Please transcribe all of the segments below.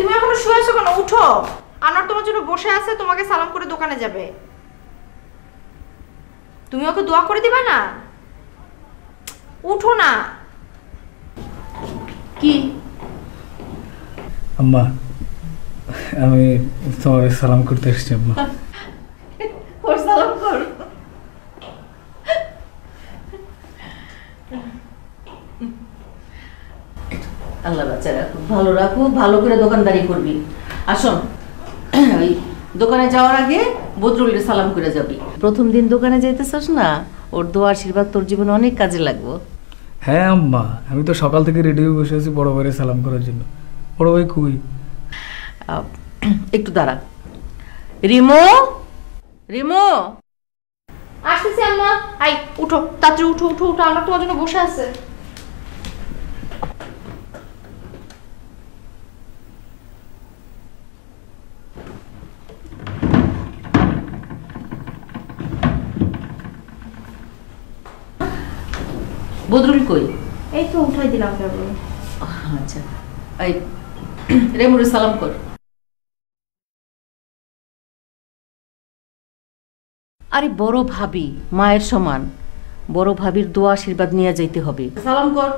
তুমি এখনো শুয়ে আছো কেন? উঠো। আনোয়ার তোমার জন্য বসে আছে, তোমাকে সালাম করে দোকানে যাবে। তুমি ওকে দোয়া করে দিবা না? উঠো না। কি আম্মা, আমি তোমাকে সালাম করতে এসেছি আম্মা। ওর সালাম কর। আল্লাহ বাচ্চা রাখো, ভালো রাখো, ভালো করে দোকানদারি করবি। আসুন, ওই দোকানে যাওয়ার আগে বদরুলের সালাম করে যাবি। প্রথম দিন দোকানে যাইতেছস না, ওর দোয়া আশীর্বাদ তোর জীবনে অনেক কাজে লাগবো। হ্যাঁ আম্মা, আমি তো সকাল থেকে রেডি হয়ে বসে আছি বড় ভাইয়ের সালাম করার জন্য। বড় ভাই কই? একটু দাঁড়া। রিমো, রিমো, আসতেছি আম্মা। আই উঠো, তাড়াতাড়ি উঠো উঠো উঠো, আনোয়ার তোমার জন্য বসে আছে। বদরুল কই? এই তো উঠাই দিলাম কেবল। আচ্ছা, এই রেমুরে সালাম কর। আরে বড় ভাবি, মায়ের সমান, বড় ভাবির দোয়া আশীর্বাদ নিয়ে যাইতে হবে। সালাম কর।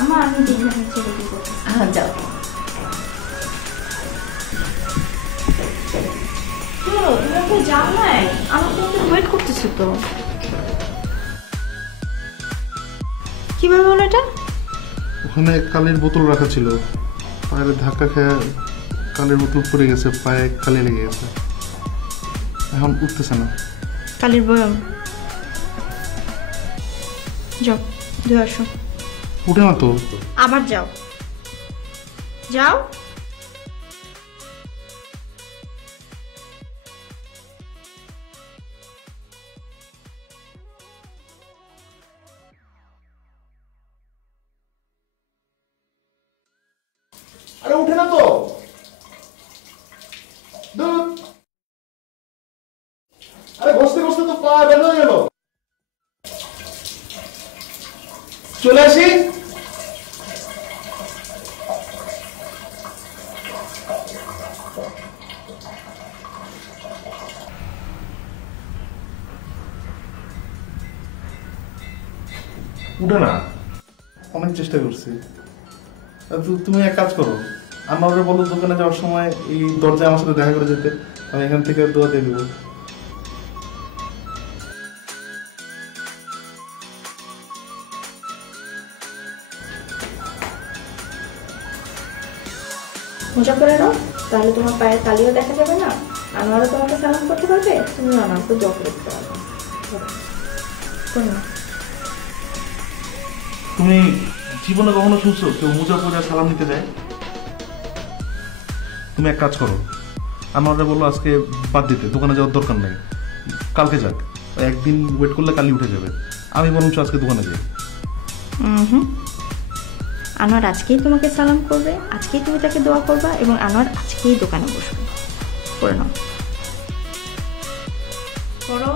আম্মা আমি দেখে নিচ্ছি রেডি করতে। হ্যাঁ যাও। চলো, তুমি ওকে যাও নাই, আমার তোমাকে ওয়েট করতেছি তো। কিভাবে হলো এটা? ওখানে কালির বোতল রাখা ছিল, পায়ের ধাক্কা খেয়ে কালির বোতল পড়ে গেছে, পায়ে কালি লেগে গেছে, এখন উঠতেছে না। কালির বয়ম। যাও ধুয়ে আসো। উঠে না তো। আবার যাও, যাও। আরে উঠে না তো। আরে বসতে বসতে তো পা বের হয়ে গেল। চলে আসি। উঠে না, অনেক চেষ্টা করছি। তুমি এক কাজ করো, আমাদের বলো দোকানে যাওয়ার সময় এই দরজায় আমার সাথে দেখা করে যেতে, আমি এখান থেকে দোয়া দিয়ে দেবো। মজা করে নাও, তাহলে তোমার পায়ের কালিও দেখা যাবে না, আনোয়ারও তোমাকে সালাম করতে পারবে, তুমি আনোয়ারকে দোয়া করে দিতে পারবে। তুমি জীবনে কখনো শুনছো কেউ মোজা পরে সালাম নিতে যায়? তুমি এক কাজ করো, আমাদের বললো আজকে বাদ দিতে, দোকানে যাওয়ার দরকার নেই, কালকে যাক, একদিন ওয়েট করলে কালি উঠে যাবে। আমি বরঞ্চ আজকে দোকানে যাই। আনোয়ার আজকেই তোমাকে সালাম করবে, আজকেই তুমি তাকে দোয়া করবা, এবং আনোয়ার আজকেই দোকানে বসবে। করে নাও, করো।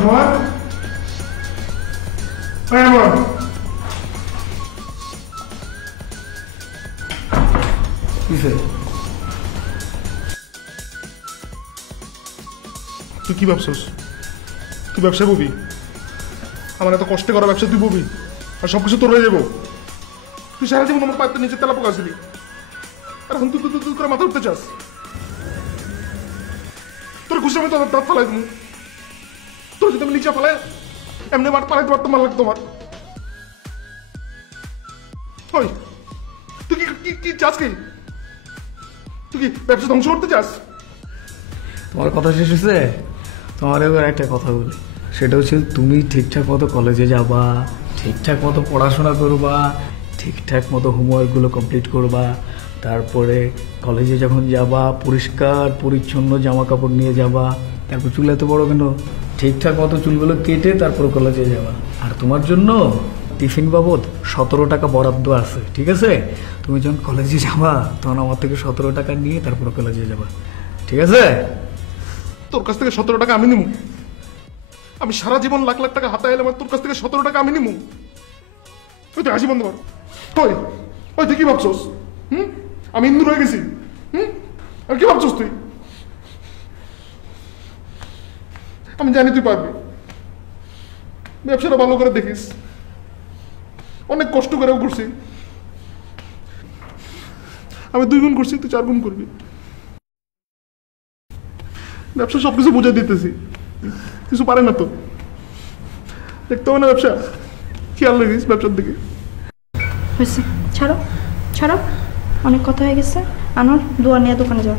আমার আমার তুই কি ভাবছস? তুই ব্যবসা বুবি? আমার এত কষ্ট করা ব্যবসা তুই বুবি? আর সবকিছু তোর হয়ে যাবো। তুই সারা জীবন আমার পায়ের নিচে তেলা পোকা ছিলি, আর এখন তুই তুই করে মাথা উঠতে চাস। তোর খুশি আমি তোর দাঁত ফালাই দেবো। তোর যদি আমি নিচে ফালাই এমনি মাঠ পালাইতে পারতাম, ভালো লাগতো আমার। ওই তুই কি কি চাস? কি তুই কি ব্যবসা ধ্বংস করতে চাস? তোমার কথা শেষ হয়েছে? তোমার এবার একটা কথা বলি, সেটা হচ্ছে তুমি ঠিকঠাক মতো কলেজে যাবা, ঠিকঠাক মতো পড়াশোনা করবা, ঠিকঠাক মতো হোমওয়ার্কগুলো কমপ্লিট করবা। তারপরে কলেজে যখন যাবা পরিষ্কার পরিচ্ছন্ন জামা কাপড় নিয়ে যাবা। তারপর চুল এত বড় কেন? ঠিকঠাক মতো চুলগুলো কেটে তারপর কলেজে যাবা। আর তোমার জন্য টিফিন বাবদ 17 টাকা বরাদ্দ আছে, ঠিক আছে? তুমি যখন কলেজে যাবা তখন আমার থেকে 17 টাকা নিয়ে তারপর কলেজে যাবা, ঠিক আছে? তোর কাছ থেকে 17 টাকা আমি নিবো? আমি সারা জীবন লাখ লাখ টাকা হাতে এলাম, তোর কাছ থেকে 17 টাকা আমি নিবো? ওই তো হাসি বন্ধ কর। ওই ওই তুই কি ভাবছস? আমি ইন্দুর হয়ে গেছি? আর কি ভাবছস তুই? আমি জানি তুই পারবি। ব্যবসাটা ভালো করে দেখিস। অনেক কষ্ট করেও করছি। আমি 2 গুণ করছি, তুই 4 গুণ করবি। ব্যবসা সবকিছু বুঝে দিতেছি, কিছু পারে না তো। দেখতে হবে না ব্যবসা? খেয়াল রাখিস ব্যবসার দিকে। হয়েছে, ছাড়ো ছাড়ো, অনেক কথা হয়ে গেছে। আনোয়ার, দুয়া নিয়ে দোকানে যাও।